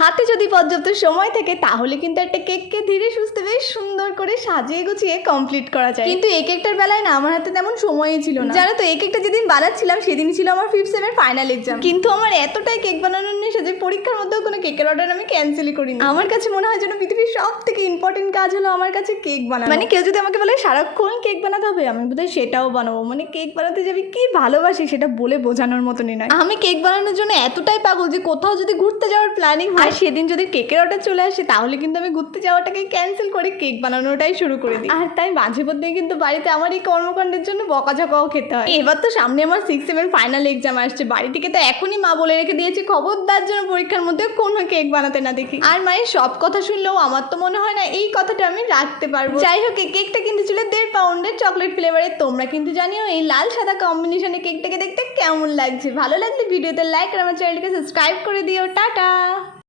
হাতে যদি পর্যাপ্ত সময় থাকে তাহলে কিন্তু একটা কেককে ধীরে সুস্থে বেশ সুন্দর করে সাজিয়ে গুছিয়ে কমপ্লিট করা যায়। কিন্তু এই কেকটার বেলায় না আমার হাতে তেমন সময়ই ছিল না। জানো তো এই কেকটা যেদিন বানাচ্ছিলাম সেদিন ছিল আমার 5th সেমের ফাইনাল এক্সাম। কিন্তু আমার এতটাই কেক বানানোর নেশা যে পরীক্ষার মধ্যেও কোনো কেকের অর্ডার আমি ক্যান্সেলই করিনি। আমার কাছে মনে হয় যেন পৃথিবীর সব থেকে ইম্পর্টেন্ট কাজ হলো আমার কাছে কেক বানানো। মানে কেউ যদি আমাকে বলে সারাক্ষণ কেক বানাতে হবে, আমি বোধহয় সেটাও বানাবো। মানে কেক বানাতে যাবি কি ভালোবাসি সেটা বলে বোঝানোর মতনই নয়। আমি কেক বানানোর জন্য এতটাই পাগল যে কোথাও যদি ঘুরতে যাওয়ার প্ল্যানিং হয়, সেদিন যদি কেকের অর্ডার চলে আসে তাহলে কিন্তু আমি ঘুরতে যাওয়াটাকে ক্যান্সেল করে কেক বানানোটাই শুরু করে দিই। আর তাই মাঝে মধ্যে কিন্তু বাড়িতে আমার এই কর্মকাণ্ডের জন্য বকাঝকাও খেতে হয়। এবার তো সামনে আমার 6th সেমের ফাইনাল এক্সাম আসছে। বাড়ি থেকে তো এখনই মা বলে রেখে দিয়েছে খবরদার যেন পরীক্ষার মধ্যে কোনো কেক বানাতে না দেখি। আর মায়ের সব কথা শুনলেও আমার তো মনে হয় না এই কথাটা আমি রাখতে পারবো। যাই হোক, এই কেকটা কিন্তু ছিল 1.5 পাউন্ডের চকলেট ফ্লেভারের। তোমরা কিন্তু জানিও এই লাল সাদা কম্বিনেশনে কেকটাকে দেখতে কেমন লাগছে। ভালো লাগলে ভিডিওতে লাইক আর আমার চ্যানেলকে সাবস্ক্রাইব করে দিও। টাটা।